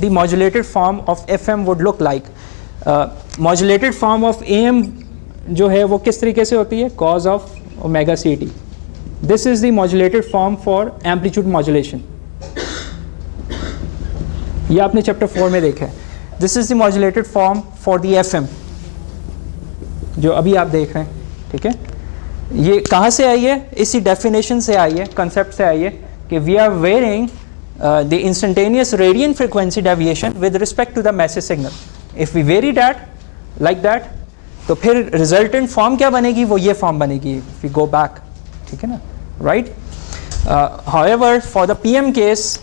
the modulated form of FM would look like. Modulated form of AM जो है वो किस तरीके से होती है? Cos of omega CT. This is the modulated form for amplitude modulation. ये आपने चैप्टर 4 में देखा है. This is the modulated form for the FM जो अभी आप देख रहे हैं. ठीक है, ये कहाँ से आई है? इसी डेफिनेशन से आई है, कंसेप्ट से आई है कि we are varying the instantaneous radian frequency deviation with respect to the message signal. If we vary that like that, तो फिर रिजल्टेंट फॉर्म क्या बनेगी? वो ये फॉर्म बनेगी इफ वी गो बैक. ठीक है ना, right. However for the PM case,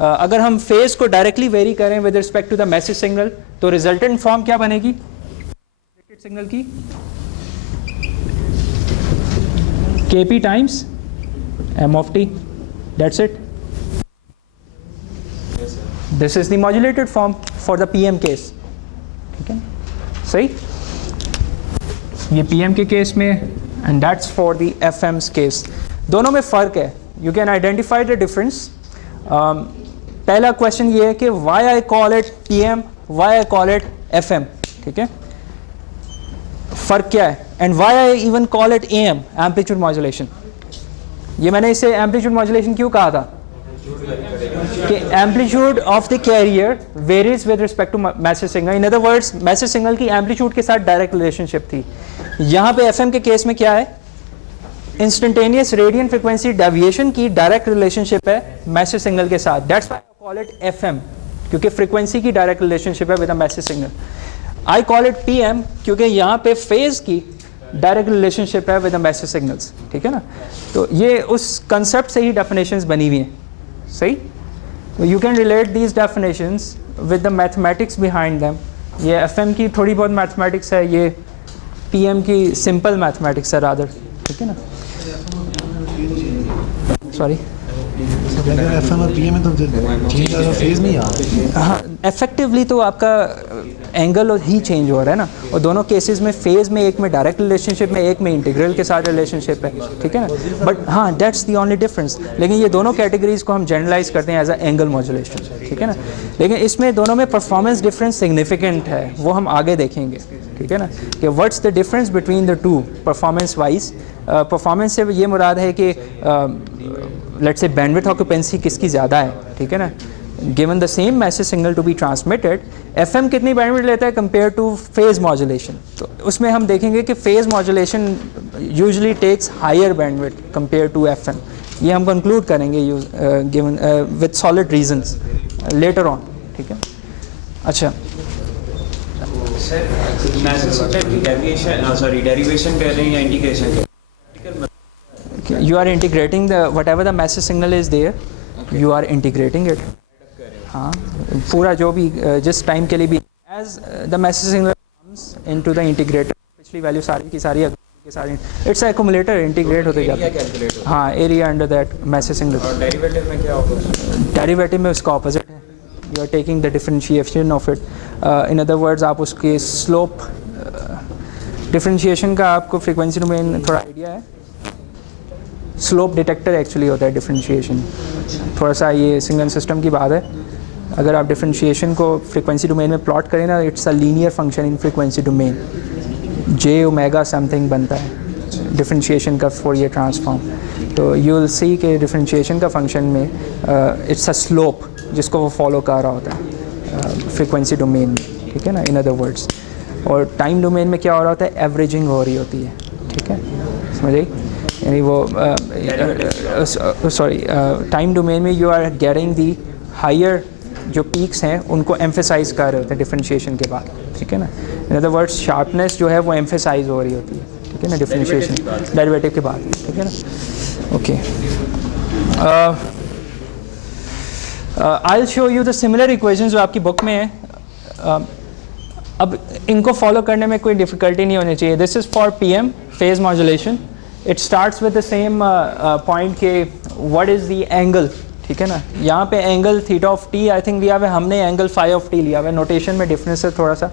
अगर हम फेज को डायरेक्टली वेरी करें with respect to the message signal, तो रिजल्टेंट फॉर्म क्या बनेगी सिग्नल की? Kp times m of t. That's it. This is the modulated form for the PM case. ठीक है, सही. ये PM के केस में, and that's for the FM's case. दोनों में फ़र्क है. You can identify the difference. पहला क्वेश्चन ये है कि why I call it PM, why I call it FM. ठीक है, फ़र्क क्या है? And why I even call it AM, amplitude modulation. ये मैंने इसे एम्पलीट्यूड मॉड्यूलेशन क्यों कहा था? कि amplitude of the carrier varies with respect to message signal. In other words, message signal की एम्पलीट्यूड के साथ डायरेक्ट रिलेशनशिप थी. यहाँ पे FM के केस में क्या है? इंस्टेंटेनियस रेडियन फ्रिक्वेंसी डेविएशन की डायरेक्ट रिलेशनशिप है मैसेज सिग्नल के साथ. That's why I call it FM, क्योंकि फ्रिक्वेंसी की डायरेक्ट रिलेशनशिप है with a message signal. I call it PM क्योंकि यहाँ पे फेज की डायरेक्ट रिलेशनशिप है विद द मैसेज सिग्नल्स. ठीक है ना, तो ये उस कंसेप्ट से ही डेफिनेशंस बनी हुई हैं. सही. तो you can relate these definitions with the mathematics behind them. ये FM की थोड़ी बहुत मैथमेटिक्स है, ये PM की सिंपल मैथमेटिक्स है रादर. ठीक है ना, सॉरी. FM और PM में तो चेंज वाला फेज नहीं आ रहा. हाँ, इफेक्टिवली तो आपका एंगल ही चेंज हो रहा है ना. और दोनों केसेस में फेज में, एक में डायरेक्ट रिलेशनशिप में, एक में इंटीग्रल के साथ रिलेशनशिप है. ठीक है ना, बट हाँ, दैट्स द ओनली डिफरेंस. लेकिन ये दोनों कैटेगरीज को हम जनरलाइज करते हैं एज अ एंगल मॉड्यूलेशन. ठीक है ना, लेकिन इसमें दोनों में परफॉर्मेंस डिफरेंस सिग्निफिकेंट है, वो हम आगे देखेंगे. ठीक है ना, कि what's the difference between the to performance wise. Performance से ये मुराद है कि लेट्स से बैंडविड्थ ऑक्यूपेंसी किसकी ज़्यादा है. ठीक है ना, given the same message signal to be transmitted, FM कितनी बैंडविड्थ लेता है कंपेयर टू फेज मॉड्यूलेशन. तो उसमें हम देखेंगे कि phase modulation usually takes higher bandwidth compare to FM. ये हम कंक्लूड करेंगे given with solid reasons later on. ठीक है, अच्छा. डेरिवेशन कर रहे हैं या integration? You are integrating the whatever the message signal is there, you are integrating it. हाँ, पूरा जो भी जिस टाइम के लिए भी as the message signal comes into the integrator, पिछली वैल्यू सारी की सारी इट्स एक्यूमुलेटर इंटीग्रेट होते जाते हैं. हाँ, area under that message signal. और डेरिवेटिव में क्या होगा? डेरिवेटिव में उसका ऑपोजिट है. You are taking the differentiation of it. In other words, आप उसके स्लोप डिफरेंशिएशन का आपको फ्रीक्वेंसी डोमेन थोड़ा आइडिया है. स्लोप डिटेक्टर एक्चुअली होता है डिफरेंशिएशन. थोड़ा सा ये सिग्नल सिस्टम की बात है. अगर आप डिफरेंशिएशन को फ्रीक्वेंसी डोमेन में प्लॉट करें ना, it's a linear function in frequency domain. J omega something बनता है डिफरेंशिएशन का फोरियर ट्रांसफॉर्म. तो यू विल सी कि डिफरेंशिएशन का फंक्शन में इट्स अ स्लोप जिसको वो फॉलो कर रहा होता है फ्रीक्वेंसी डोमेन में. ठीक है ना, इन अदर वर्ड्स. और टाइम डोमेन में क्या हो रहा होता है? एवरेजिंग हो रही होती है. ठीक है, समझ आई? यानी वो सॉरी, टाइम डोमेन में you are getting the higher जो पीक्स हैं उनको एम्फेसाइज कर रहे होते हैं डिफरेंशिएशन के बाद. ठीक है ना, इन अदर वर्ड्स शार्पनेस जो है वो एम्फेसाइज हो रही होती है. ठीक है ना, डिफरेंशिएशन डेरिवेटिव के बाद. ठीक है ना, okay. I will show you the similar equations जो आपकी बुक में है. अब इनको फॉलो करने में कोई डिफ़िकल्टी नहीं होनी चाहिए. This is for PM phase modulation. It starts with the same point के व्हाट इज़ द एंगल. ठीक है ना, यहाँ पे angle theta of T I think लिया हुआ है, हमने एंगल फाई ऑफ टी लिया हुआ है. नोटेशन में डिफरेंस है थोड़ा सा,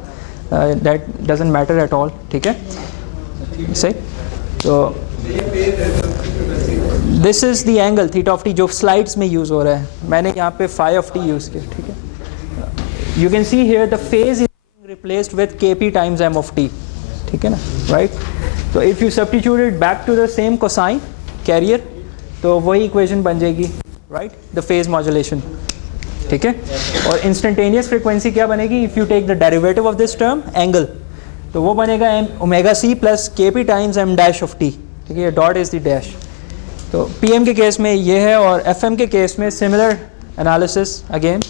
that doesn't matter at all. ठीक है, सही. तो this is the angle theta of T जो स्लाइड्स में यूज़ हो रहा है. मैंने यहाँ पे फाई ऑफ टी यूज़ किया. ठीक है, you can see here the phase is being replaced with kp times m of t, ठीक है ना, right? So if you substitute it back to the same cosine carrier, तो वही equation बन जाएगी, right? The phase modulation, ठीक है? और इंस्टेंटेनियस फ्रीक्वेंसी क्या बनेगी? If you take the derivative of this term angle, तो वो बनेगा m omega c plus k p times m dash of t, ठीक है? Dot is the dash. तो पी एम के केस में ये है, और एफ एम के केस में similar analysis again.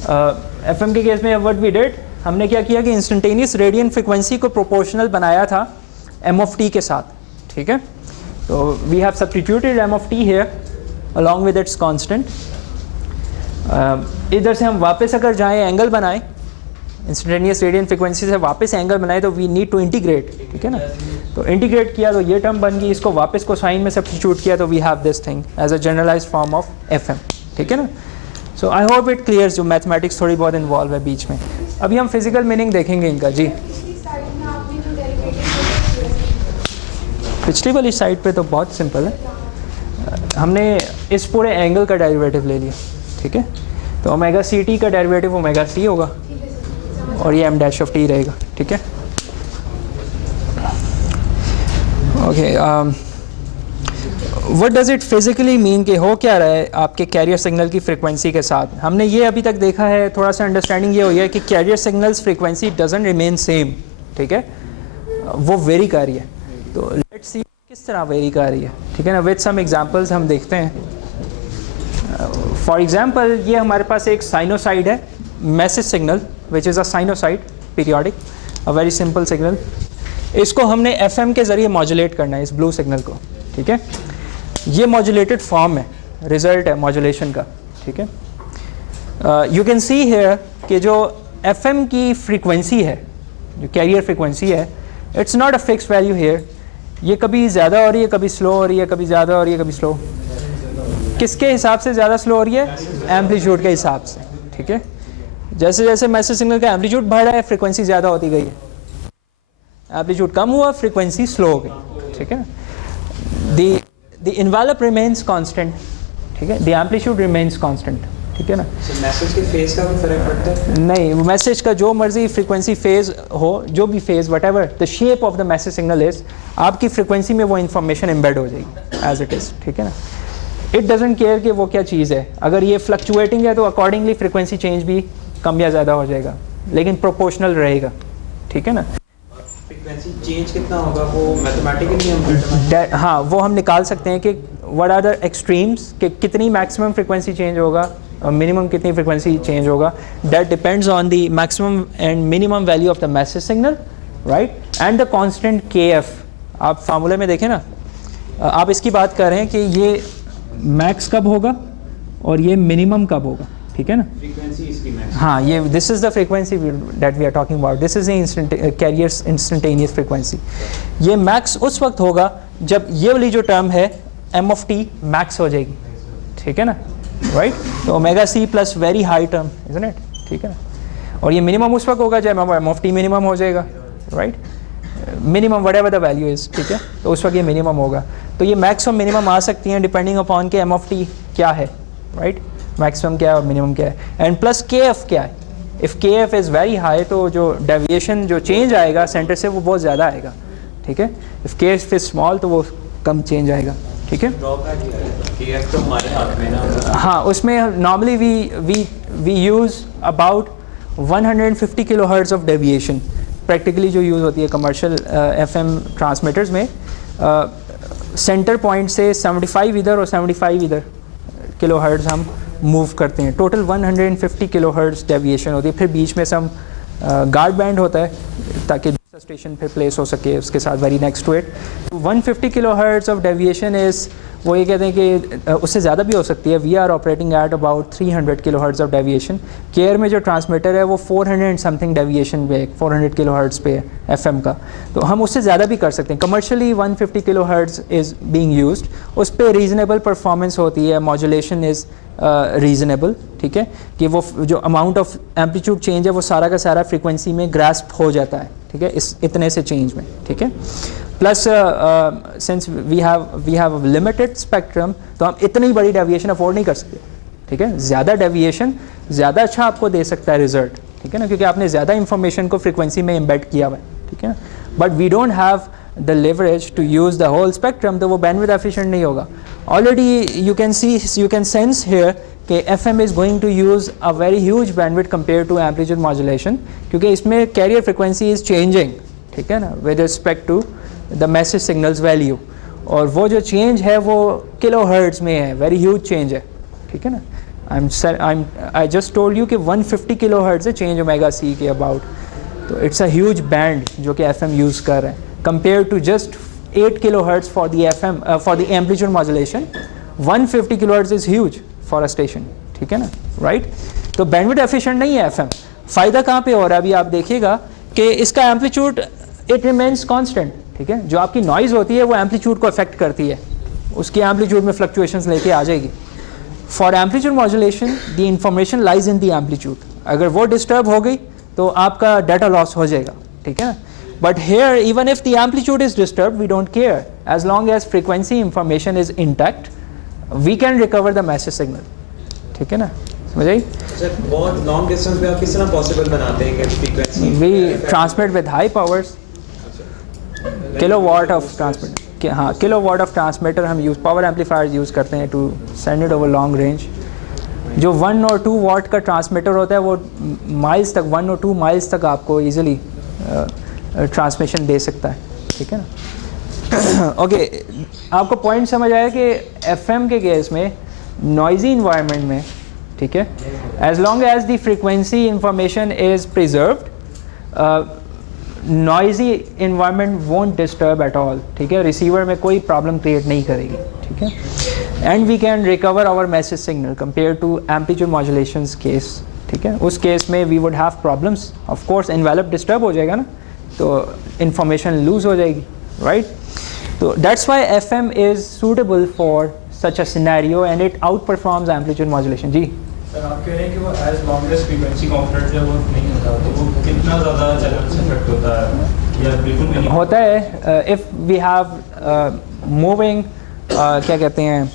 F M के केस में व्हाट वी डिड, हमने क्या किया कि इंस्टेंटेनियस रेडियन फ्रिक्वेंसी को प्रोपोर्शनल बनाया था एम ऑफ टी के साथ, ठीक है? तो we have substituted m of t here along with its constant. इधर से हम वापस अगर जाएं एंगल बनाएं, इंस्टेंटेनियस रेडियन फ्रिक्वेंसी से वापस एंगल बनाएं, तो वी नीड टू इंटीग्रेट, ठीक है ना? तो इंटीग्रेट किया तो ये टर्म बन गई, इसको वापस को साइन में सब्स्टिट्यूट किया तो we have this thing as a generalized form of F M, ठीक है ना? So I hope it clears. जो मैथमेटिक्स थोड़ी बहुत इन्वॉल्व है बीच में. अभी हम फिजिकल मीनिंग देखेंगे इनका. जी, पिछली वाली साइड पे तो बहुत सिंपल है. हमने इस पूरे एंगल का डेरिवेटिव ले लिया, ठीक है? तो ओमेगा सी टी का डेरिवेटिव ओमेगा सी होगा, और ये एम डैश ऑफ टी रहेगा, ठीक है? Okay, what does it physically mean कि हो क्या रहा है आपके कैरियर सिग्नल की फ्रीक्वेंसी के साथ? हमने ये अभी तक देखा है, थोड़ा सा अंडरस्टैंडिंग ये हुई है कि carrier signals frequency doesn't remain same, ठीक है? वो वेरी कर रही है. तो लेट्स सी किस तरह वेरी कर रही है, ठीक है ना? विद सम एग्जांपल्स हम देखते हैं. फॉर एग्जांपल, ये हमारे पास एक साइनोसाइड है, message signal which is a sinusoid periodic, a very simple signal. इसको हमने एफएम के ज़रिए मॉड्यूलेट करना है, इस ब्लू सिग्नल को, ठीक है? ये मॉड्यूलेटेड फॉर्म है, रिजल्ट है मॉड्यूलेशन का, ठीक है? यू कैन सी हेयर कि जो एफएम की फ्रीक्वेंसी है, जो कैरियर फ्रीक्वेंसी है, it's not a fix value here. ये कभी ज़्यादा हो रही है, कभी स्लो हो रही है, कभी ज़्यादा हो रही है, कभी स्लो. किसके हिसाब से ज़्यादा स्लो हो रही है? एम्पलीट्यूड के हिसाब से, ठीक है? जैसे जैसे मैसेज सिग्नल का एम्पलीट्यूड बढ़ रहा है, फ्रीक्वेंसी ज़्यादा होती गई है. एम्पलीट्यूड कम हुआ, फ्रीक्वेंसी स्लो हो गई, ठीक है ना? द इन्वेलप रिमेन्स कांस्टेंट, ठीक है? द एम्पलीट्यूड रिमेन्स कांस्टेंट, ठीक है ना? मैसेज के फेज का भी फर्क पड़ता है? नहीं, मैसेज का जो मर्जी फ्रीक्वेंसी फेज हो, जो भी phase, what ever the shape of the message signal is, आपकी फ्रीक्वेंसी में वो इन्फॉर्मेशन एम्बेड हो जाएगी एज इट इज़, ठीक है ना? इट डजंट केयर कि वो क्या चीज़ है. अगर ये फ्लक्चुएटिंग है तो अकॉर्डिंगली फ्रीक्वेंसी चेंज भी कम या ज़्यादा हो जाएगा, लेकिन प्रोपोर्शनल रहेगा, ठीक है ना? फ्रीक्वेंसी चेंज कितना होगा वो मैथमेटिकली हम हाँ, वो हम निकाल सकते हैं कि व्हाट आर द एक्सट्रीम्स, कि कितनी मैक्सिमम फ्रीक्वेंसी चेंज होगा और मिनिमम कितनी फ्रीक्वेंसी चेंज होगा. That depends on the maximum and minimum value of the message signal, right? And the constant के एफ. आप फार्मूले में देखें ना, आप इसकी बात कर रहे हैं कि ये मैक्स कब होगा और ये मिनिमम कब होगा, ठीक है ना? फ्रीक्वेंसी इसकी मैक्स. हाँ, ये this is the frequency that we are talking about. This is the carrier's instantaneous frequency. ये मैक्स उस वक्त होगा जब ये वाली जो टर्म है एम ऑफ टी मैक्स हो जाएगी, ठीक है ना? राइट? तो omega c plus very high term, isn't it, ठीक है ना? और ये मिनिमम उस वक्त होगा जब एम ऑफ टी मिनिमम हो जाएगा, right? Minimum what ever the value is, ठीक है? तो उस वक्त ये मिनिमम होगा. तो ये मैक्स और मिनिमम आ सकती हैं डिपेंडिंग अपॉन के एम ऑफ टी क्या है, राइट? मैक्सिमम क्या है और मिनिमम क्या है, एंड प्लस के एफ क्या है. इफ़ के एफ इज़ वेरी हाई तो जो डेविएशन, जो चेंज आएगा सेंटर से, वो बहुत ज़्यादा आएगा, ठीक है? इफ़ के एफ इज़ स्मॉल तो वो कम चेंज आएगा, ठीक है? तो हमारे हाथ में ना. हाँ, उसमें normally we use about 150 kilo hertz of deviation. Practically जो यूज़ होती है कमर्शियल एफएम ट्रांसमीटर्स में, सेंटर पॉइंट से 75 इधर और 75 इधर किलो हर्ट्ज़ हम मूव करते हैं. टोटल 150 किलो हर्ट्ज़ डेविएशन होती है. फिर बीच में सम गार्ड बैंड होता है ताकि दूसरा स्टेशन पे प्लेस हो सके उसके साथ very next to it. 150 kilo hertz of deviation is, वो ये कहते हैं कि उससे ज़्यादा भी हो सकती है. We are operating at about 300 kilo hertz of deviation. Care में जो ट्रांसमीटर है वो 400 समथिंग डेविएशन पे, 400 किलो हर्ट्ज़ पे है एफएम का. तो हम उससे ज़्यादा भी कर सकते हैं. Commercially 150 kilo hertz is being used. उस पर रीज़नेबल परफॉर्मेंस होती है, मॉड्यूलेशन इज़ रीज़नेबल, ठीक है? कि वो जो अमाउंट ऑफ एम्पलीट्यूड चेंज है वो सारा का सारा फ्रीक्वेंसी में ग्रास्प हो जाता है, ठीक है? इस इतने से चेंज में, ठीक है? Plus since we have limited spectrum, तो हम इतनी बड़ी डेविएशन अफोर्ड नहीं कर सकते, ठीक है? ज़्यादा डेविएशन ज़्यादा अच्छा आपको दे सकता है रिजल्ट, ठीक है ना, क्योंकि आपने ज़्यादा इंफॉर्मेशन को फ्रीक्वेंसी में एम्बेड किया हुआ है, ठीक है ना. But we don't have the leverage to use the whole spectrum, तो वो बैंडविड्थ एफिशिएंट नहीं होगा. Already you can sense here कि FM is going to use a very huge bandwidth compare to amplitude modulation, क्योंकि इसमें carrier frequency is changing, ठीक है ना, with respect to the message signals value. और वो जो चेंज है वो किलो हर्ट्ज़ में है, वेरी ह्यूज चेंज है, ठीक है ना. I just told you कि 150 किलो हर्ट्ज़ है चेंज ओमेगा सी के अबाउट. तो इट्स अ ह्यूज बैंड जो कि FM यूज़ कर रहे हैं compare to just 8 kilo hertz for the FM for the amplitude modulation. 150 kilo hertz is huge for a station, ठीक है ना, राइट. तो बैंडविड्थ एफिशिएंट नहीं है FM. फ़ायदा कहाँ पे हो रहा है अभी आप देखिएगा कि इसका एम्पलीट्यूड इट रिमेंस कांस्टेंट, ठीक है. जो आपकी नॉइज़ होती है वो एम्पलीट्यूड को अफेक्ट करती है, उसकी एम्पलीट्यूड में फ्लक्चुएशंस लेके आ जाएगी. For amplitude modulation the information lies in the amplitude. अगर वो डिस्टर्ब हो गई तो आपका डाटा लॉस हो जाएगा, ठीक है ना. But here even if the amplitude is disturb we don't care as long as frequency information is intact we can recover the message signal, ठीक है ना. समझ आई. सर बहुत लॉन्ग डिस्टेंस पे आप किस तरह पॉसिबल बनाते हैं कि frequency we transmit with high powers, kilowatt of transmit, हाँ किलोवाट ऑफ ट्रांसमीटर हम यूज़ पावर एम्पलीफायर्स यूज़ करते हैं to send it over long range. जो 1 और 2 वाट का ट्रांसमीटर होता है वो माइल्स तक 1 और 2 माइल्स तक आपको इजीली ट्रांसमिशन दे सकता है, ठीक है ना. ओके आपको पॉइंट समझ आया कि FM के केस में नॉइजी इन्वायरमेंट में, ठीक है, as long as the frequency information is preserved noisy environment won't disturb at all, ठीक है. रिसीवर में कोई प्रॉब्लम क्रिएट नहीं करेगी, ठीक है. And we can recover our message signal compare to amplitude modulation's case, ठीक है. उस केस में we would have problems, of course envelope disturb हो जाएगा ना, तो इंफॉर्मेशन लूज हो जाएगी, राइट. तो that's why FM is suitable for such a scenario and it outperforms amplitude modulation. जी सर आप कह रहे हैं कि वो as long as frequency component है वो नहीं होता, तो वो कितना ज़्यादा चैनल से इफेक्ट होता है या बिल्कुल नहीं होता है. इफ़ वी हैव मूविंग क्या कहते हैं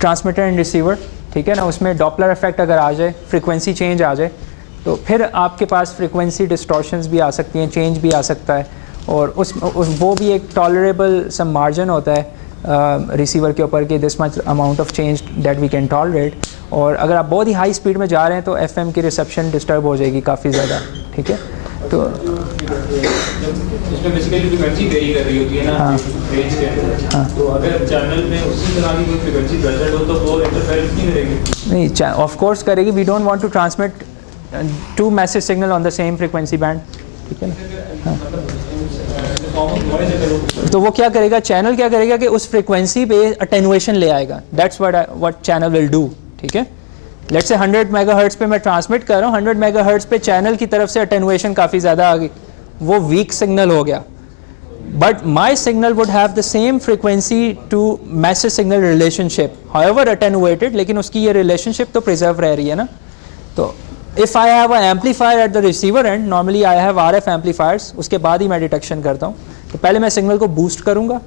ट्रांसमीटर एंड रिसीवर, ठीक है ना, उसमें डॉपलर इफेक्ट अगर आ जाए, फ्रीक्वेंसी चेंज आ जाए, तो फिर आपके पास फ्रीक्वेंसी डिस्टॉर्शंस भी आ सकती हैं, चेंज भी आ सकता है. और वो भी एक टॉलरेबल सम मार्जिन होता है रिसीवर के ऊपर कि this much amount of change that we can tolerate. और अगर आप बहुत ही हाई स्पीड में जा रहे हैं तो FM की रिसेप्शन डिस्टर्ब हो जाएगी काफ़ी ज़्यादा, ठीक है. तो इसमें बेसिकली फ्रीक्वेंसी वेरी कर रही होती है ना रेंज के अंदर. हाँ. तो अगर चैनल में उसी तरह की कोई फ्रीक्वेंसी प्रेजेंट हो तो वो इंटरफेरेंस नहीं करेगी. नहीं, ऑफ कोर्स करेगी. We don't want to transmit 2 message signal on the same frequency band, ठीक है ना. हाँ. तो वो क्या करेगा, चैनल क्या करेगा कि उस फ्रीक्वेंसी पे अटेनुएशन ले आएगा. That's what channel will do, ठीक है. लेट्स से 100 मेगाहर्ट्ज़ पे मैं ट्रांसमिट कर रहा हूँ, 100 मेगाहर्ट्ज़ पे चैनल की तरफ से अटेनुएशन काफ़ी ज़्यादा आ गई, वो वीक सिग्नल हो गया. But my signal would have the same frequency to message signal relationship, however attenuated, लेकिन उसकी ये रिलेशनशिप तो प्रिजर्व रह रही है ना. तो if I have a amplifier at the receiver and, normally I have RF amplifiers, उसके बाद ही मैं डिटेक्शन करता हूँ. तो पहले मैं सिग्नल को बूस्ट करूँगा,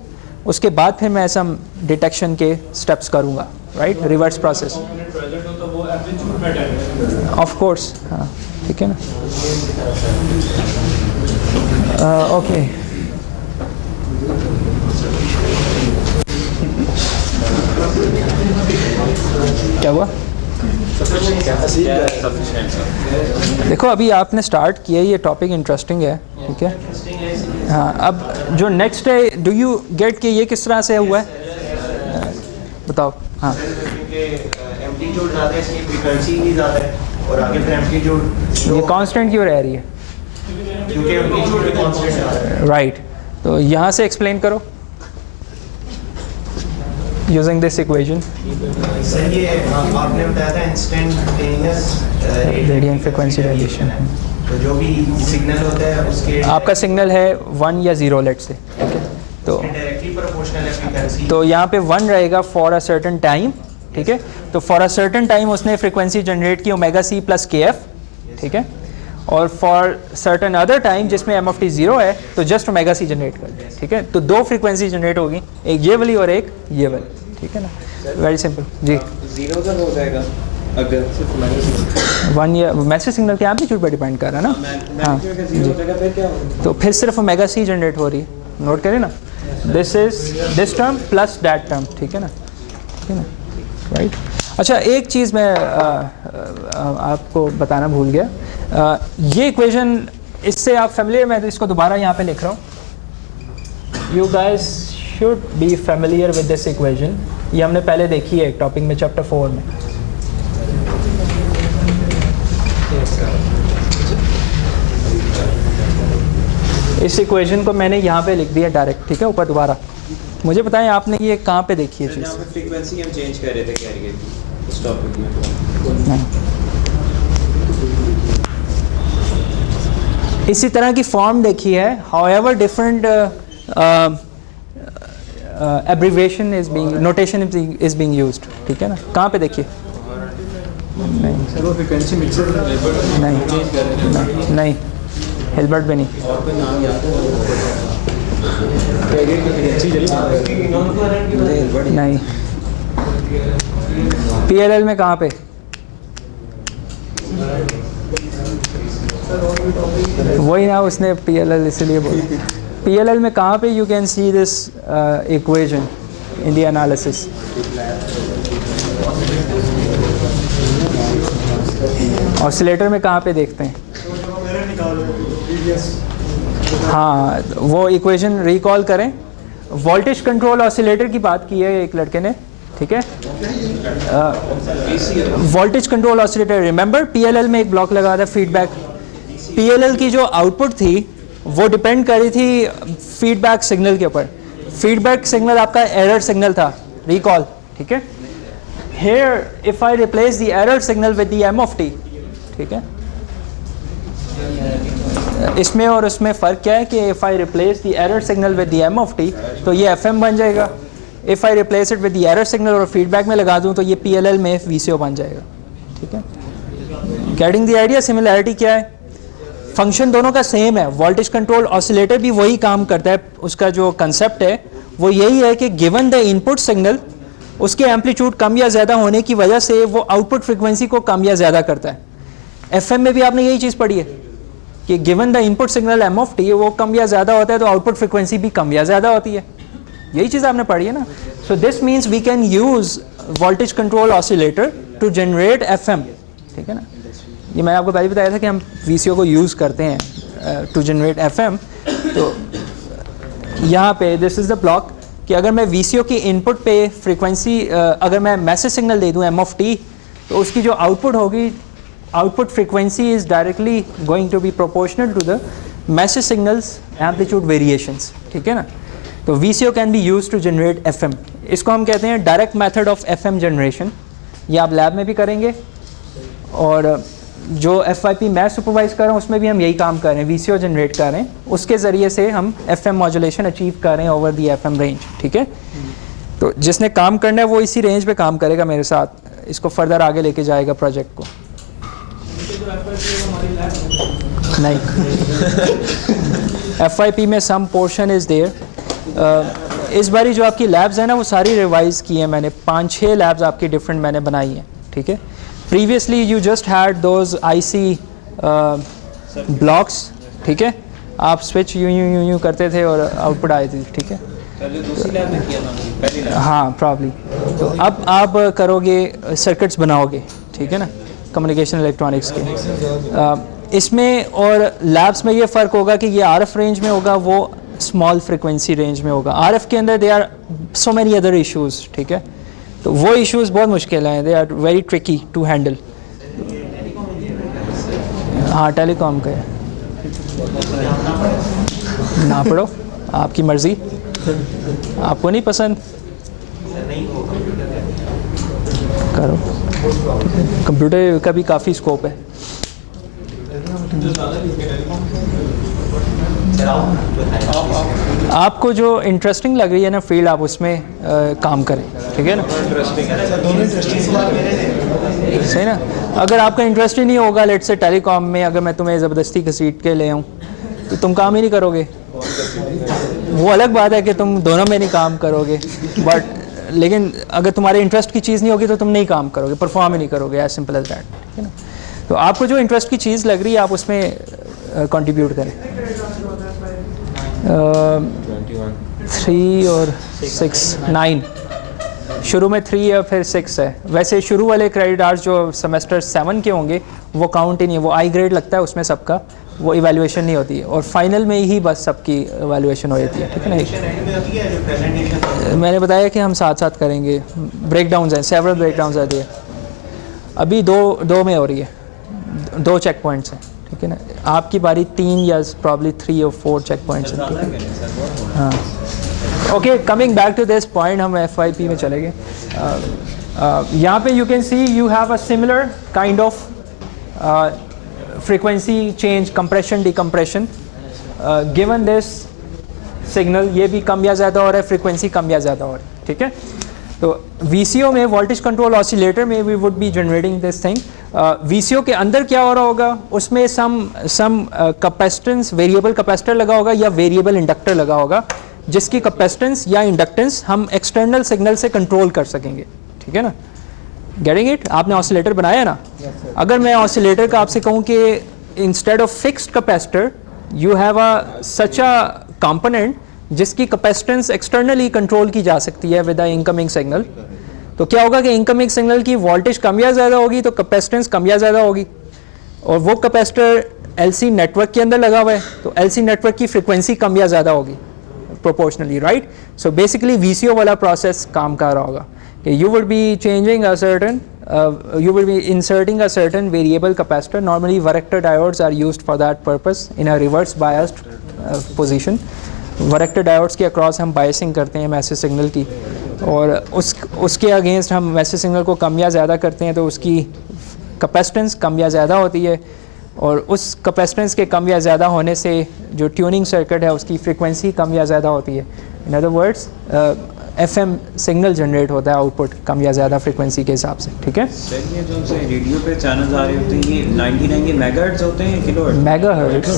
उसके बाद फिर मैं सम डिटेक्शन के स्टेप्स करूँगा, right, reverse process. Of course, हाँ, ठीक है ना. ओके क्या हुआ. देखो अभी आपने स्टार्ट किया, ये टॉपिक इंटरेस्टिंग है, ठीक है. हाँ, अब जो नेक्स्ट है, डू यू गेट कि ये किस तरह से हुआ है, बताओ. हाँ, एम्पलीट्यूड ज़्यादा है, इसकी फ्रीक्वेंसी भी ज़्यादा है और आगे फिर एम्पलीट्यूड ये कांस्टेंट क्यों रह रही है, क्योंकि एम्पलीट्यूड भी कांस्टेंट आ रहा है. राइट. तो यहाँ से एक्सप्लेन करो यूजिंग दिस इक्वेशन. सर ये आपने बताया था इंस्टेंटेनियस रेडियंट फ्रीक्वेंसी वेरिएशन. तो जो भी सिग्नल होता है उसके आपका सिग्नल है 1 या 0 लेट से, ठीक है. तो डायरेक्टली प्रोपोर्शनल है फ्रीक्वेंसी. तो यहाँ पे 1 रहेगा फॉर अ सर्टेन टाइम, ठीक है. तो फॉर अ सर्टेन टाइम उसने फ्रीक्वेंसी जनरेट की ओमेगा सी प्लस KF, ठीक है. और फॉर सर्टेन अदर टाइम जिसमें M(t) 0 है तो जस्ट ओमेगा सी जनरेट कर दे, ठीक है. तो 2 फ्रीक्वेंसी जनरेट होगी, एक ये वाली और एक ये वाली, ठीक है ना. Very simple. जी 0 जब हो जाएगा अगर सिर्फ वन ईयर मैसेज सिग्नल के एम्पलीट्यूड पर डिपेंड कर रहा है ना। हाँ जी। तो फिर सिर्फ ओमेगा सी जनरेट हो रही है, नोट करें ना, this is this term plus that term, ठीक है ना, ठीक है ना, राइट। अच्छा एक चीज़ मैं आपको बताना भूल गया, ये इक्वेशन इससे आप फेमिलियर, मैं इसको दोबारा यहाँ पे लिख रहा हूँ, you guys should be familiar with this equation. ये हमने पहले देखी है एक टॉपिक में, चैप्टर 4 में। इस इक्वेशन को मैंने यहाँ पे लिख दिया डायरेक्ट, ठीक है, ऊपर दोबारा। मुझे बताएं आपने ये कहाँ पे देखी है चीज़? फ्रीक्वेंसी हम चेंज कर रहे थे कैरियर की इस टॉपिक में। इसी तरह की फॉर्म देखी है, however different abbreviation is being, notation is being used, ठीक है ना। कहाँ पे देखिए? नहीं सर वो फ्रीक्वेंसी मिक्सर नहीं नहीं, हिल्बर्ट भी नहीं। और कोई नाम याद है? नहीं, PLL में कहाँ पे? वही ना, उसने PLL इसलिए बोला। PLL में कहाँ पे you can see this equation in the analysis? Oscillator में कहाँ पे देखते हैं? हाँ, वो इक्वेशन रिकॉल करें। वोल्टेज कंट्रोल ऑसिलेटर की बात की है एक लड़के ने, ठीक है। Voltage control oscillator, remember PLL में एक ब्लॉक लगा था फीडबैक। PLL की जो आउटपुट थी वो डिपेंड कर रही थी फीडबैक सिग्नल के ऊपर। फीडबैक सिग्नल आपका एरर सिग्नल था, रिकॉल, ठीक है। Here if I replace the error signal with the m of t, ठीक है, इसमें और उसमें फ़र्क क्या है कि if I replace the error signal with the m of t तो ये FM बन जाएगा। if I replace it with the error signal और फीडबैक में लगा दूँ तो ये PLL में VCO बन जाएगा, ठीक है। Getting the idea? सिमिलैरिटी क्या है? फंक्शन दोनों का सेम है। वोल्टेज कंट्रोल ऑसिलेटर भी वही काम करता है, उसका जो कंसेप्ट है वो यही है कि गिवन द इनपुट सिग्नल, उसके एम्पलीट्यूड कम या ज़्यादा होने की वजह से वो आउटपुट फ्रीक्वेंसी को कम या ज़्यादा करता है। FM में भी आपने यही चीज़ पढ़ी है कि given the input signal m of t, वो कम या ज़्यादा होता है तो आउटपुट फ्रीक्वेंसी भी कम या ज़्यादा होती है। यही चीज़ आपने पढ़ी है ना। So this means we can use voltage control oscillator to generate FM, ठीक है ना। ये मैंने आपको पहले बताया था कि हम VCO को यूज़ करते हैं टू जनरेट FM। तो यहाँ पे दिस इज़ द ब्लॉक कि अगर मैं VCO की इनपुट पे फ्रीक्वेंसी, अगर मैं मैसेज सिग्नल दे दूँ m of t, तो उसकी जो आउटपुट होगी, output frequency is directly going to be proportional to the message signal's amplitude variations, ठीक है ना। तो VCO can be use to generate FM। इसको हम कहते हैं direct method of FM generation. ये आप लैब में भी करेंगे और जो FYP मैं सुपरवाइज कर रहा हूँ उसमें भी हम यही काम कर रहे हैं, VCO जनरेट कर रहे हैं, उसके ज़रिए से हम FM मॉड्यूलेशन अचीव कर रहे हैं ओवर दी FM रेंज, ठीक है। तो जिसने काम करना है वो इसी रेंज पे काम करेगा मेरे साथ, इसको फर्दर आगे लेके जाएगा प्रोजेक्ट को। नहीं FYP में सम पोर्शन इज़ देयर। इस बारी जो आपकी लैब्स हैं ना वो सारी रिवाइज़ की हैं मैंने, 5-6 लैब्स आपकी डिफरेंट मैंने बनाई हैं, ठीक है। Previously you just had those IC blocks, ठीक है, आप स्विच यूं करते थे और आउटपुट आए थे, ठीक है। पहले दूसरी लैब में किया था पहली लैब। हाँ प्रॉब्ली। तो अब आप करोगे सर्किट्स बनाओगे, ठीक है ना, कम्युनिकेशन इलेक्ट्रॉनिक्स के। इसमें और लैब्स में ये फ़र्क होगा कि ये RF रेंज में होगा, वो स्मॉल फ्रिक्वेंसी रेंज में होगा। RF के अंदर they are so many other issues, ठीक है, तो वो इश्यूज़ बहुत मुश्किल हैं, they are very tricky to handle. हाँ टेलीकॉम का है, ना पढ़ो, आपकी मर्ज़ी, आपको नहीं पसंद करो, कंप्यूटर का भी काफ़ी स्कोप है। आपको जो इंटरेस्टिंग लग रही है ना फील्ड, आप उसमें काम करें, ठीक है ना। सही ना। अगर आपका इंटरेस्ट ही नहीं होगा लेट से टेलीकॉम में, अगर मैं तुम्हें ज़बरदस्ती घसीट के ले आऊँ तो तुम काम ही नहीं करोगे। वो अलग बात है कि तुम दोनों में नहीं काम करोगे, बट लेकिन अगर तुम्हारे इंटरेस्ट की चीज़ नहीं होगी तो तुम नहीं काम करोगे, परफॉर्म ही नहीं करोगे, एज सिंपल एज दैट, ठीक है ना। तो आपको जो इंटरेस्ट की चीज़ लग रही है आप उसमें कंट्रीब्यूट करें। 3 और 6 9, शुरू में 3 या फिर 6 है। वैसे शुरू वाले क्रेडिट आवर्स जो सेमेस्टर 7 के होंगे वो काउंट ही नहीं है, वो आई ग्रेड लगता है उसमें सबका, वो इवैल्यूएशन नहीं होती है, और फाइनल में ही बस सबकी इवैल्यूएशन हो जाती है, ठीक है ना। मैंने बताया कि हम साथ साथ करेंगे, ब्रेक डाउन्स हैं, सेवरल ब्रेक डाउन्स आते हैं। अभी दो में हो रही है, 2 चेक पॉइंट्स हैं, ठीक है ना। आपकी बारी 3 या प्रॉब्ली 3 और 4 चेक पॉइंट्स हैं, ठीक है। हाँ, okay, coming back to this point, हम FYP में चले गए। यहाँ पे you can see you have a similar kind of frequency change, compression, decompression, given this signal, ये भी कम या ज़्यादा हो रहा है, frequency कम या ज़्यादा हो रहा है, ठीक है। तो VCO में, voltage control oscillator में we would be generating this thing. VCO के अंदर क्या हो रहा होगा, उसमें some capacitance, variable capacitor लगा होगा या variable inductor लगा होगा, जिसकी capacitance या inductance हम external signal से control कर सकेंगे, ठीक है ना। Getting it? आपने ऑसिलेटर बनाया ना? अगर मैं ऑसिलेटर का आपसे कहूँ कि instead of fixed capacitor you have a such a component जिसकी कैपेसिटेंस एक्सटर्नली कंट्रोल की जा सकती है विद द इनकमिंग सिग्नल, तो क्या होगा कि इनकमिंग सिग्नल की वोल्टेज कम या ज़्यादा होगी तो कैपेसिटेंस कम या ज़्यादा होगी, और वो कैपेसिटर LC नेटवर्क के अंदर लगा हुआ है तो LC नेटवर्क की फ्रिक्वेंसी कम या ज़्यादा होगी proportionally, right. So basically VCO वाला प्रोसेस काम कर रहा होगा कि you would be changing a certain, you will be inserting a certain variable capacitor. Normally varactor diodes are used for that purpose in a reverse biased position. Varactor diodes के across हम biasing करते हैं message signal की, और उसके against हम message signal को कम या ज़्यादा करते हैं तो उसकी कैपेसिटेंस कम या ज़्यादा होती है, और उस कैपेसिटेंस के कम या ज़्यादा होने से जो ट्यूनिंग सर्किट है उसकी फ्रिक्वेंसी कम या ज़्यादा होती है। इन other words FM signal generate होता है आउटपुट कम या ज़्यादा फ्रिक्वेंसी के हिसाब से, ठीक है। सर ये जो से रेडियो पे चैनल्स आ रहे होते हैं ये 99 मेगाहर्ट्ज होते हैं, किलोहर्ट्ज? मेगाहर्ट्ज,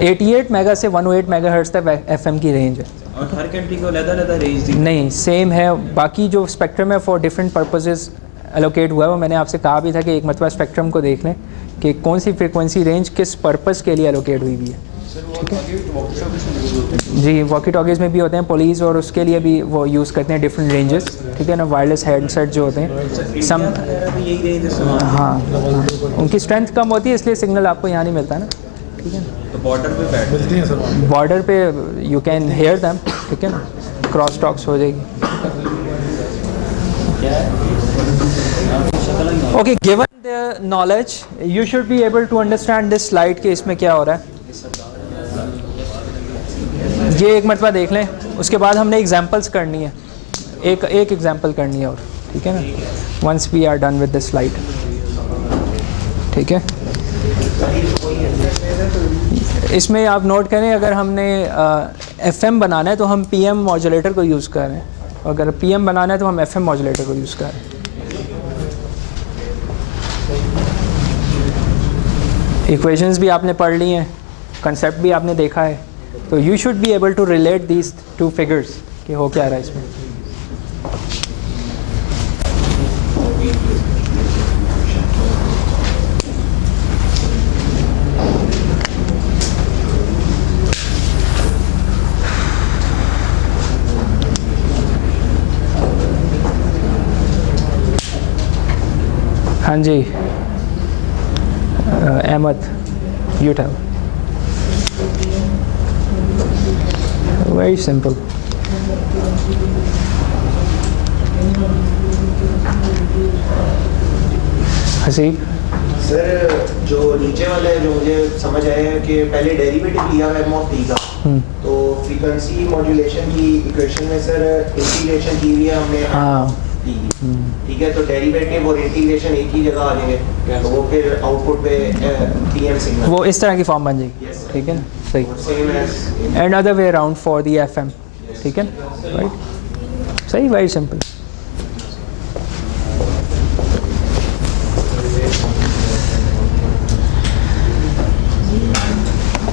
88 मेगा से 108 मेगाहर्ट्ज तक FM की रेंज है। और हर कंट्री को अलग-अलग रेंज दी? नहीं, सेम है। बाकी जो स्पेक्ट्रम है फॉर डिफरेंट पर्पसेस एलोकेट हुआ है, वो मैंने आपसे कहा भी था कि एक मरतबा स्पेक्ट्रम को देख लें कि कौन सी फ्रिक्वेंसी रेंज किस पर्पस के लिए एलोकेट हुई हुई है, ठीक है जी। वॉकी टॉकीज़ में भी होते हैं पुलिस, और उसके लिए भी वो यूज़ करते हैं डिफरेंट रेंजेस, ठीक है ना। वायरलेस हेडसेट जो होते हैं सम, हाँ, उनकी स्ट्रेंथ कम होती है इसलिए सिग्नल आपको यहाँ नहीं मिलता ना, ठीक है। तो बॉर्डर पे बैठते हैं सर, बॉर्डर पे यू कैन हेयर दैम, ठीक है ना, क्रॉस टॉक्स हो जाएगी। Okay, given the knowledge you should be able to understand this slide कि इसमें क्या हो रहा है। ये एक मरतबा देख लें, उसके बाद हमने एग्जांपल्स करनी है, एक एग्जांपल करनी है और, ठीक है ना, once we are done with this slide, ठीक है। इसमें आप नोट करें, अगर हमने FM बनाना है तो हम PM मॉड्यूलेटर को यूज़ कर रहे हैं, और अगर PM बनाना है तो हम FM मॉड्यूलेटर को यूज़ कर रहे हैं। इक्वेशंस भी आपने पढ़ ली हैं, कंसेप्ट भी आपने देखा है, तो you should be able to relate these to figures कि हो क्या रहा है इसमें। हाँ जी, Ahmad, you tell. Very simple. Haseeb sir, जो नीचे वाले जो मुझे समझ आया है कि पहले डेरिवेटिव लिया है एम ऑफ टी का, तो फ्रीक्वेंसी मॉड्यूलेशन की इक्वेशन में सर इंटीग्रेशन की हुई है हमने, हाँ, ठीक है। तो डेरिवेटिव और इंटीग्रेशन एक ही जगह आ जाएंगे, तो वो फिर आउटपुट पे PM सिग्नल वो इस तरह की फॉर्म बन जाएगी, ठीक है ना, सही। Same as and other way around for the FM, ठीक है, राइट, सही, very simple.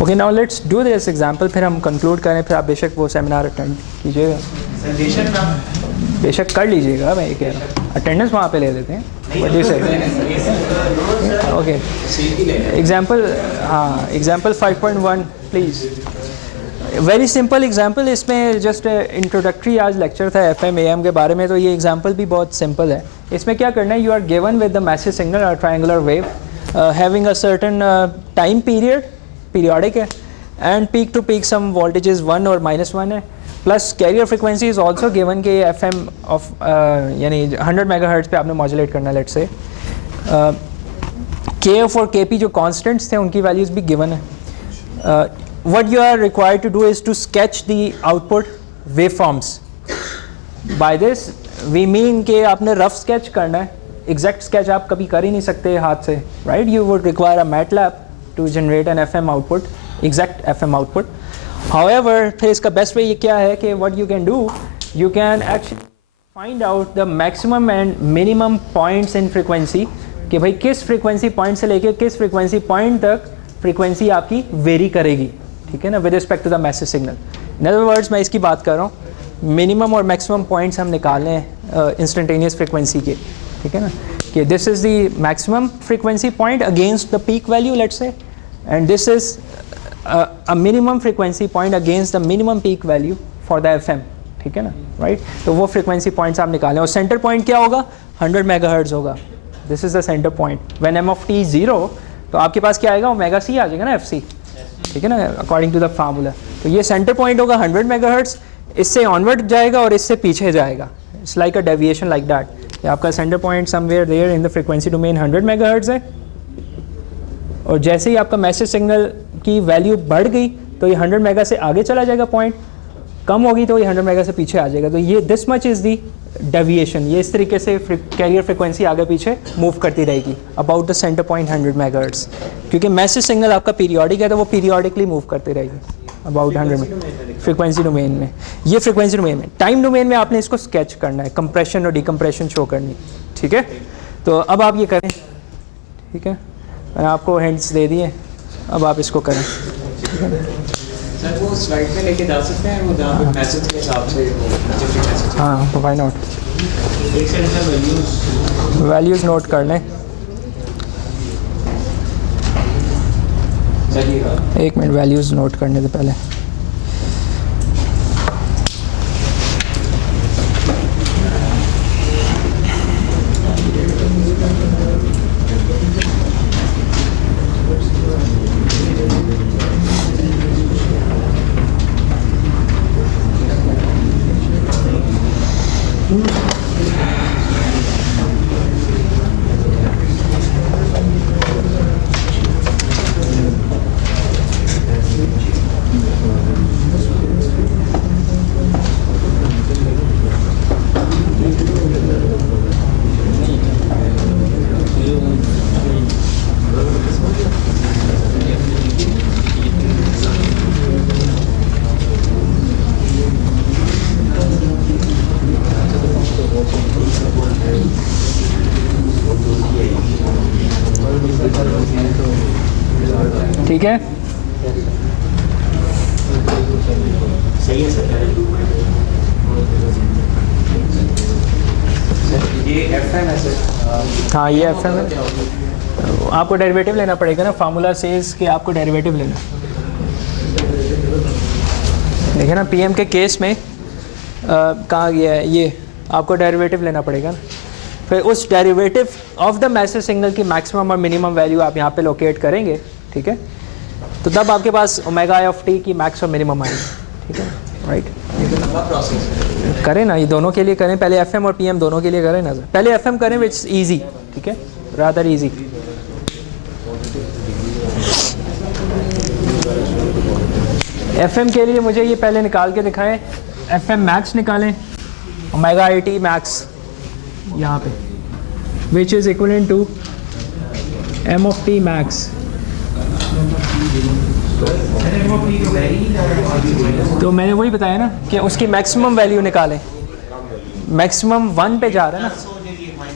Okay, now let's do this example, फिर हम कंक्लूड करें, फिर आप बेशक वो सेमिनार अटेंड कीजिएगा। बेशक कर लीजिएगा, मैं ये कह रहा हूँ अटेंडेंस वहाँ पे ले लेते हैं। व्हाट यू से? ओके, एग्जांपल, हाँ example 5.1 please. Very simple example, इसमें जस्ट इंट्रोडक्टरी आज लेक्चर था FM AM के बारे में, तो ये एग्जांपल भी बहुत सिंपल है। इसमें क्या करना है, you are given with the message signal और triangular wave having a certain time periodic है, and peak to peak some voltages 1 और -1 है, plus carrier frequency is also given के FM ऑफ यानी 100 मेगाहर्ट्ज़ पे आपने मॉड्यूलेट करना है। लेट्स से KF और KP जो कॉन्स्टेंट्स थे उनकी वैल्यूज़ भी गिवन है। What you are required to do is to sketch the output waveforms. By this we mean कि आपने rough sketch करना है, exact sketch आप कभी कर ही नहीं सकते हाथ से, right? You would require a MATLAB to generate an FM output, exact FM output. However, फिर इसका best way ये क्या है कि what you can do, you can actually find out the maximum and minimum points in frequency, कि भाई किस frequency point से लेके किस frequency point तक frequency आपकी vary करेगी, ठीक है ना, with respect to the message signal. In other words मैं इसकी बात कर रहा हूँ, मिनिमम और मैक्सिमम पॉइंट्स हम निकालने हैं इंस्टेंटेनियस फ्रिक्वेंसी के, ठीक है ना, कि this is the maximum frequency point against the peak value let's say, and this is a minimum frequency point against the minimum peak value for the FM, ठीक है ना, राइट। तो वो फ्रिक्वेंसी पॉइंट्स आप निकालें, और सेंटर पॉइंट क्या होगा, 100 मेगाहर्ट्ज़ होगा। This is the centre point. When M of t 0, तो आपके पास क्या आएगा, ओमेगा c आ जाएगा ना, FC, ठीक है ना, अकॉर्डिंग टू द फार्मूला। तो ये सेंटर पॉइंट होगा 100 मेगाहर्ट्ज़, इससे ऑनवर्ड जाएगा और इससे पीछे जाएगा, it's like a deviation like that. आपका centre point somewhere there in the frequency domain 100 megahertz है, और जैसे ही आपका मैसेज सिग्नल की वैल्यू बढ़ गई तो ये 100 मेगा से आगे चला जाएगा, पॉइंट कम होगी तो ये 100 मेगा से पीछे आ जाएगा। तो ये this much is the deviation, ये इस तरीके से कैरियर फ्रिक्वेंसी आगे पीछे मूव करती रहेगी about the centre point 100 megahertz, क्योंकि मैसेज सिग्नल आपका पीरियोडिक है तो वो पीरियोडिकली मूव करती रहेगी अबाउट 100 में फ्रिक्वेंसी डोमेन में। ये फ्रिक्वेंसी डोमेन में, टाइम डोमेन में आपने इसको स्केच करना है, कंप्रेशन और डिकम्प्रेशन शो करनी, ठीक है। तो अब आप ये करें, ठीक है, मैंने आपको हिंट्स दे दिए, अब आप इसको करें। सर वो स्लाइड में लेके जा सकते हैं, वो जहाँ पे मैसेज के हिसाब से वो, हाँ व्हाई नॉट, वैल्यूज़ नोट कर लें। एक मिनट, वैल्यूज़ नोट करने से पहले ठीक है। सही है सर। ये FM है सर। हाँ ये FM है, आपको डेरिवेटिव लेना पड़ेगा ना, फार्मूला सेज कि आपको डेरिवेटिव लेना। देखिए ना PM के केस में कहाँ गया है, ये आपको डेरिवेटिव लेना पड़ेगा ना, फिर उस derivative of the message signal की मैक्सिमम और मिनिमम वैल्यू आप यहाँ पे लोकेट करेंगे, ठीक है, तो तब आपके पास ओमेगा आई ऑफ टी की मैक्स और मिनिमम आएगी, ठीक है, राइट। करें ना, ये दोनों के लिए करें, पहले FM और PM दोनों के लिए करें ना, पहले FM करें विच इज़ ईजी, ठीक है, रादर ईजी। FM के लिए मुझे ये पहले निकाल के दिखाएं, FM मैक्स निकालें, ओमेगा आई टी मैक्स यहाँ पे, which is equivalent to M of T max. तो मैंने वही बताया ना कि उसकी मैक्सिमम वैल्यू निकालें, मैक्सिमम 1 पे जा रहा है ना,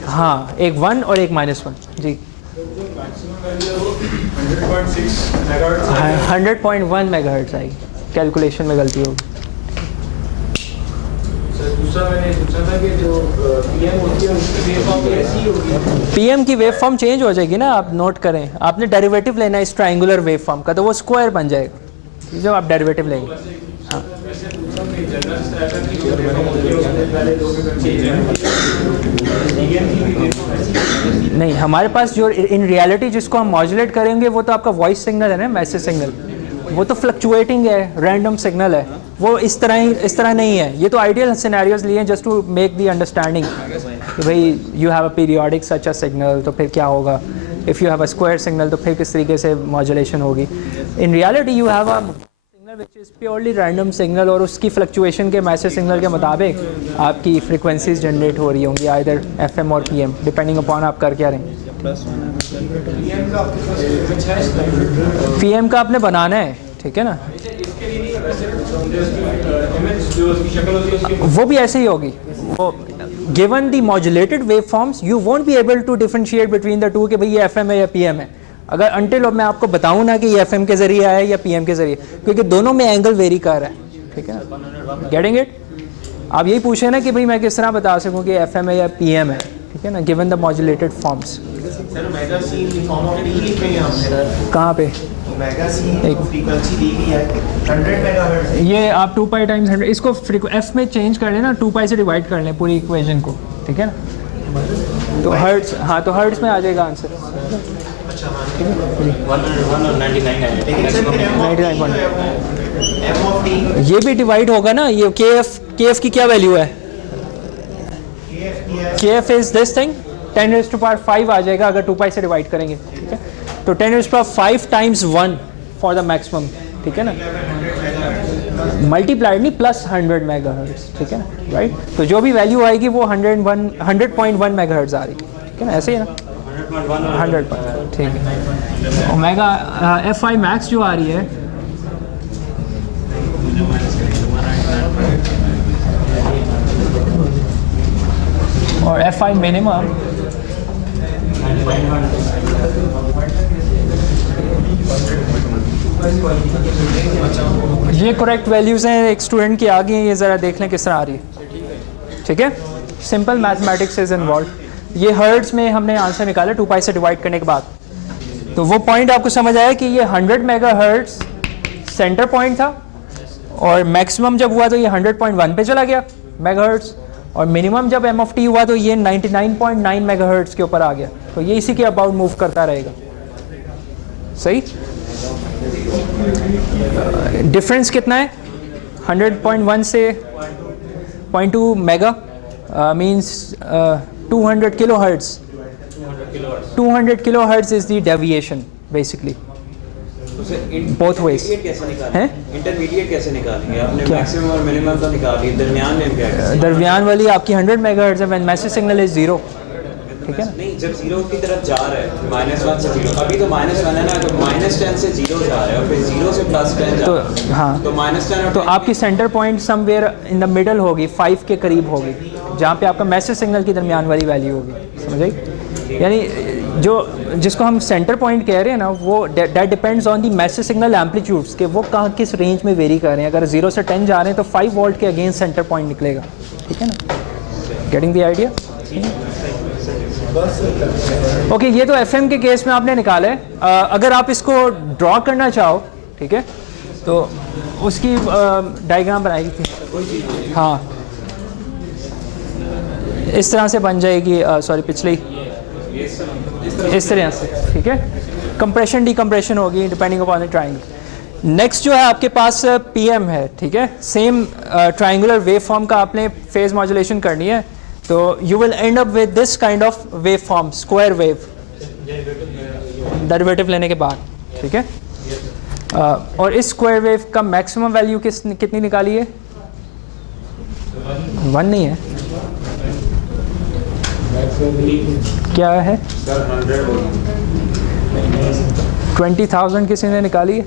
हाँ एक 1 और एक -1 जी, 100.1 मेगाहर्ट्ज़ आएगी, कैलकुलेशन में गलती होगी। दूसरा मैंने पूछा था कि जो पीएम होती है उसकी वेव फॉर्म भी ऐसी ही होगी। पीएम की वेव फॉर्म चेंज हो जाएगी ना, आप नोट करें, आपने डेरिवेटिव लेना है इस ट्रायंगुलर वेव फॉर्म का, तो वो स्क्वायर बन जाएगा जब आप डेरिवेटिव लेंगे। हाँ नहीं, हमारे पास जो इन रियलिटी जिसको हम मॉड्यूलेट करेंगे वो तो आपका वॉइस सिग्नल है ना, मैसेज सिग्नल, वो तो फ्लक्चुएटिंग है, रैंडम सिग्नल है, वो इस तरह नहीं है। ये तो आइडियल सिनेरियोज लिए हैं just to make the understanding कि भाई you have a periodic such a signal, तो फिर क्या होगा, if you have a square signal तो फिर किस तरीके से मॉड्यूलेशन होगी। In reality you have a signal which is purely random signal, और उसकी फ्लक्चुएशन के मैसेज सिग्नल के मुताबिक आपकी फ्रिक्वेंसीज जनरेट हो रही होंगी, आइदर FM और PM, डिपेंडिंग अपॉन आप कर क्या रहे हैं। PM का आपने बनाना है, ठीक है ना, वो भी ऐसे ही होगी। वो given the modulated wave forms you won't be able to differentiate between the two कि भाई ये FM है या PM है, अगर अनटिल मैं आपको बताऊं ना कि ये FM के जरिए आया है या PM के जरिए, क्योंकि दोनों में एंगल वेरी कर रहा है, ठीक है ना, गेटिंग इट। आप यही पूछे ना कि भाई मैं किस तरह बता सकूं कि FM है या PM है, ठीक है ना, given the modulated forms. Sir omega c in form of t लिखेंगे हम सर, कहाँ पे ओमेगा सी को फ्रीक्वेंसी दी गई है 100 मेगाहर्ट्ज, ये आप 2 पाई टाइम्स 100 इसको F में चेंज कर लें ना, 2 पाई से डिवाइड कर लें पूरी इक्वेशन को, ठीक है ना, तो हर्ट्स, हाँ तो हर्ट्स में आ जाएगा आंसर। ये भी डिवाइड होगा ना, ये KF की क्या वैल्यू है, KF इज दिस थिंग 10⁵ आ जाएगा अगर 2 पाई से डिवाइड करेंगे, ठीक है, तो 10⁵ टाइम्स 1 फॉर द मैक्सिमम, ठीक है ना, मल्टीप्लाइड नहीं प्लस 100 मेगाहर्ट्ज, ठीक है ना, राइट। तो जो भी वैल्यू आएगी वो 100.1 मेगाहर्ट्ज आ रही है, ठीक है ना, ऐसे ही है ना, 100, ठीक है। ओमेगा FI मैक्स जो आ रही है और FI मिनिमम ये करेक्ट वैल्यूज़ हैं एक स्टूडेंट की आ गई हैं, ये ज़रा देख लें किस तरह आ रही है, ठीक है, सिंपल मैथमेटिक्स इज इन्वॉल्व। ये हर्ट्ज में हमने आंसर निकाला 2 पाई से डिवाइड करने के बाद, तो वो पॉइंट आपको समझ आया कि ये 100 मेगाहर्ट्ज सेंटर पॉइंट था, और मैक्सिमम जब हुआ तो ये 100.1 पे चला गया मेगाहर्ट्ज, और मिनिमम जब M(t) हुआ तो ये 99.9 मेगाहर्ट्ज के ऊपर आ गया, तो ये इसी के अबाउट मूव करता रहेगा, सही। डिफरेंस कितना है 100.1 से 0.2 mega, means 200 kilohertz, 200 kilohertz is the deviation basically both ways. Intermediate कैसे निकालेंगे आपने, मैक्सिमम और मिनिमम तो निकाल ली, दरमियान में क्या है? दरमियान वाली आपकी 100 मेगाहर्ट्ज है व्हेन मैसेज सिग्नल इज 0, ठीक है ना, नहीं जब 0 की तरफ जा रहा है -1 से 0, अभी तो -1 है ना, तो -10 से 0 जा रहा है और फिर 0 से +10 जा रहा है, तो हाँ, तो -10 तो आपकी centre point somewhere in the middle होगी, 5 के करीब होगी, जहाँ पे आपका मैसेज सिग्नल की दरमियान वाली वैल्यू होगी, समझ आई। यानी जो जिसको हम सेंटर पॉइंट कह रहे हैं ना, वो that depends on the message signal amplitudes के वो कहाँ किस रेंज में वेरी कर रहे हैं। अगर 0 से 10 जा रहे हैं तो 5 वोल्ट के अगेंस्ट सेंटर पॉइंट निकलेगा, ठीक है ना, गेटिंग द आइडिया। ओके, ये तो FM के केस में आपने निकाला है। अगर आप इसको ड्रॉ करना चाहो, ठीक है, तो उसकी डायग्राम बनाई थी, हाँ इस तरह से बन जाएगी, सॉरी पिछली इस तरह से, ठीक है, कंप्रेशन डिकम्प्रेशन होगी depending upon the triangle. Next जो है आपके पास PM है, ठीक है, सेम ट्रायंगुलर वेव फॉर्म का आपने फेज मॉड्यूलेशन करनी है, तो you will and up with this kind of wave form, square wave, derivative लेने के बाद, ठीक है। और इस स्क्वायर वेव का मैक्सिमम वैल्यू कितनी निकाली है? 1 नहीं है, क्या है? 20,000 किसी ने निकाली है।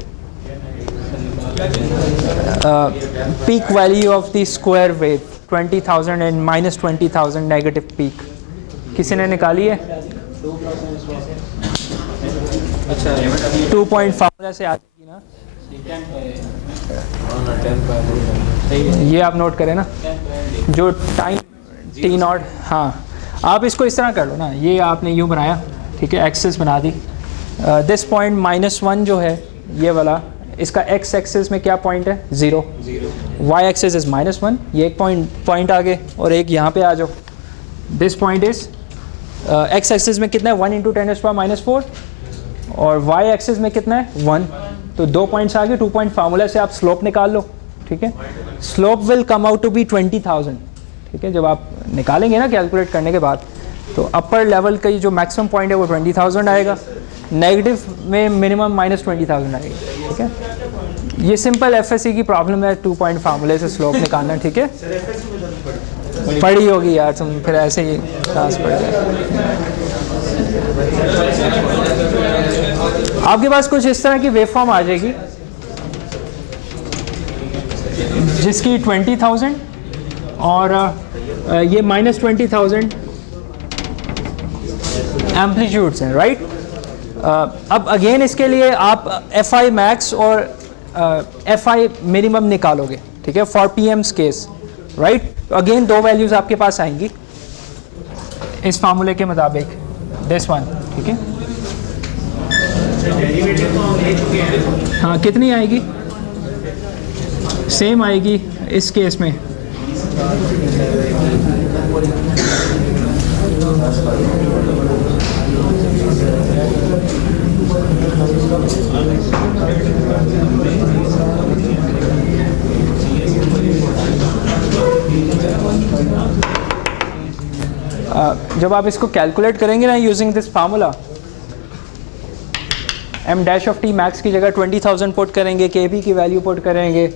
Peak value of the square wave 20,000 and -20,000 negative peak किसी ने निकाली है? 2 पॉइंट फार्मूला से आ जाएगी ना, ये आप नोट करें ना, जो टाइम टी नॉट, हाँ आप इसको इस तरह कर लो ना, ये आपने यूँ बनाया, ठीक है, एक्सिस बना दी, दिस पॉइंट -1 जो है ये वाला, इसका एक्स एक्सिस में क्या पॉइंट है, 0, वाई एक्सिस इज़ -1, ये एक पॉइंट आगे और एक यहाँ पे आ जाओ, this point is x axis में कितना है 1 × 10⁻⁻⁴ और वाई एक्सिस में कितना है 1, तो 2 पॉइंट्स आगे, 2 पॉइंट फार्मूला से आप स्लोप निकाल लो, ठीक है, slope will come out to be 20,000, ठीक है, जब आप निकालेंगे ना कैलकुलेट करने के बाद, तो अपर लेवल का जो मैक्सिमम पॉइंट है वो 20,000 आएगा, नेगेटिव में मिनिमम -20,000 आएगी, ठीक है। ये सिंपल एफएससी की प्रॉब्लम है, 2 पॉइंट फार्मूले से स्लोप निकालना, ठीक है, पढ़ी होगी यार तुम, फिर ऐसे ही क्लास पढ़ जाए। आपके पास कुछ इस तरह की वेवफॉर्म आ जाएगी जिसकी 20,000 और ये -20,000 एम्पलीट्यूड्स हैं, राइट। अब अगेन इसके लिए आप FI मैक्स और FI मिनिमम निकालोगे, ठीक है, for PM's case, right. Again 2 values आपके पास आएंगी इस फार्मूले के मुताबिक, दिस वन, ठीक है, हाँ कितनी आएगी, सेम आएगी इस केस में, जब आप इसको कैलकुलेट करेंगे ना using this formula, m' max की जगह 20,000 पुट करेंगे, kb की वैल्यू पुट करेंगे,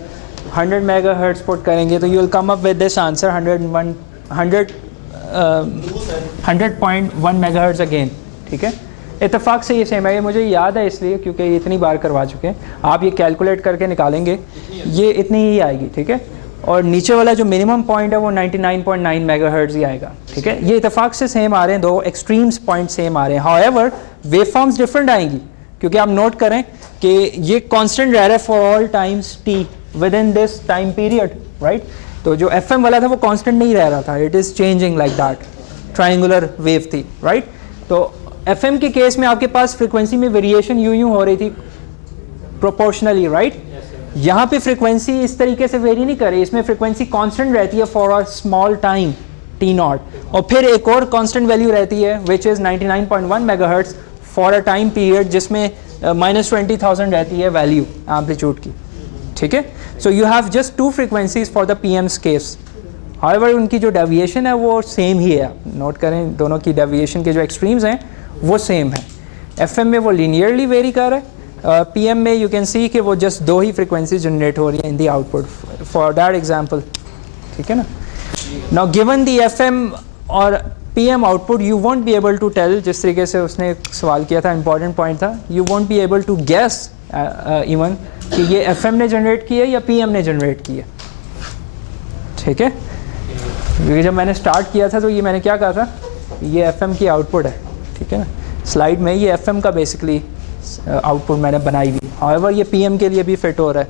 100 मेगाहर्ट्ज़ पुट करेंगे, तो you will come up with this answer 100.1 megahertz again, ठीक है। इत्तेफाक से ये सेम है, ये मुझे याद है इसलिए क्योंकि ये इतनी बार करवा चुके हैं, आप ये कैलकुलेट करके निकालेंगे, ये इतनी ही आएगी, ठीक है, और नीचे वाला जो मिनिमम पॉइंट है वो 99.9 मेगाहर्ट्ज़ ही आएगा, ठीक है। ये इत्तेफाक से सेम आ रहे हैं, 2 एक्सट्रीम्स पॉइंट सेम आ रहे हैं, हाउएवर वेवफॉर्म्स डिफरेंट आएंगी, क्योंकि आप नोट करें कि ये कांस्टेंट रह रहा है for all times t with in this time period, right. तो जो FM वाला था वो कांस्टेंट नहीं रह रहा था, it is changing like that, triangular wave थी, राइट। तो FM के केस में आपके पास फ्रीक्वेंसी में वेरिएशन यूं हो रही थी प्रोपोर्शनली, राइट। यहाँ पे फ्रीक्वेंसी इस तरीके से वेरी नहीं कर रही, इसमें फ्रीक्वेंसी कांस्टेंट रहती है for a small time t0, और फिर एक और कांस्टेंट वैल्यू रहती है which is 99.1 megahertz for a time period, जिसमें -20,000 रहती है वैल्यू एम्पलीट्यूड की, ठीक है। So you have just 2 frequencies for the PM's case, however उनकी जो डेविएशन है वो सेम ही है, नोट करें दोनों की डेविएशन के जो एक्सट्रीम्स हैं वो सेम है। FM में वो लीनियरली वेरी कर रहा है, PM में यू कैन सी कि वो जस्ट 2 ही फ्रीक्वेंसी जनरेट हो रही है in the output for that example, ठीक है ना। नाउ गिवन द FM और PM output, you won't be able to tell, जिस तरीके से उसने सवाल किया था, इंपॉर्टेंट पॉइंट था, you won't be able to guess even कि ये FM ने जनरेट की है या PM ने जनरेट की है, ठीक है। क्योंकि जब मैंने स्टार्ट किया था तो ये मैंने क्या कहा था, ये FM की आउटपुट है, ठीक है ना, स्लाइड में ये FM का बेसिकली आउटपुट मैंने बनाई हुई, हाउएवर ये PM के लिए भी फिट हो रहा है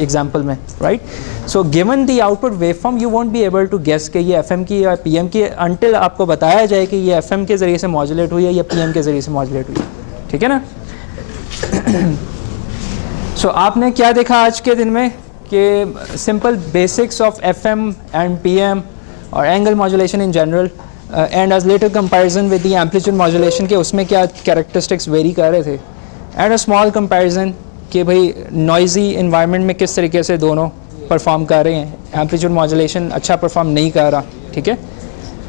एग्जांपल में, right. So given the output waveform you won't be able to guess कि ये FM की या PM की, अनटिल आपको बताया जाए कि ये FM के ज़रिए से मॉड्यूलेट हुई है या PM के ज़रिए से मॉड्यूलेट हुई है, ठीक है ना। सो आपने क्या देखा आज के दिन में कि simple basics of FM and PM और angle modulation in general and as later comparison with the amplitude modulation के उसमें क्या कैरेक्टरिस्टिक्स वेरी कर रहे थे, एंड अ स्मॉल कंपैरिजन कि भाई नॉइजी इन्वायरमेंट में किस तरीके से दोनों परफॉर्म कर रहे हैं, एम्पलीट्यूड मॉड्यूलेशन अच्छा परफॉर्म नहीं कर रहा, ठीक है।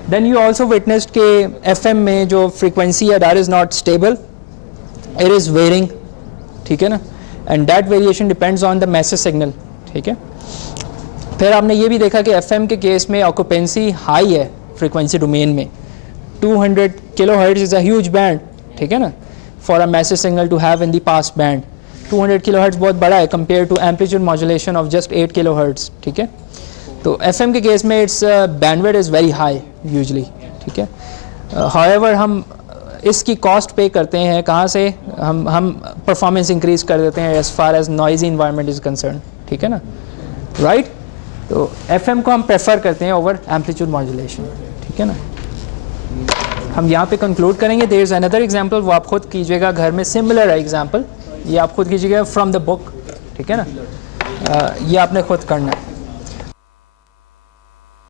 देन यू ऑल्सो विटनेस्ड कि FM में जो फ्रीक्वेंसी है that is not stable, it is varying, ठीक है ना, and that variation depends on the message signal, ठीक है। फिर आपने ये भी देखा कि FM के केस में ऑक्यूपेंसी हाई है फ्रीक्वेंसी डोमेन में, 200 kilohertz is a huge band, ठीक है ना, for a message signal to have in the pass band. 200 kilohertz बहुत बड़ा है compare to amplitude modulation of just 8 kilohertz, ठीक है। तो FM के केस में its bandwidth is very high usually, ठीक है। हाउएवर हम इसकी कॉस्ट पे करते हैं कहाँ से, हम परफॉर्मेंस इंक्रीज कर देते हैं as far as noisy environment is concern, ठीक है ना, राइट। तो FM को हम प्रेफर करते हैं ओवर एम्पलीट्यूड मॉड्यूलेशन, ठीक है ना। हम यहाँ पे कंक्लूड करेंगे। देयर इज़ अनदर एग्जांपल, वो आप खुद कीजिएगा घर में, सिमिलर है एग्जांपल, ये आप खुद कीजिएगा फ्रॉम द बुक, ठीक है ना, ये आपने खुद करना है।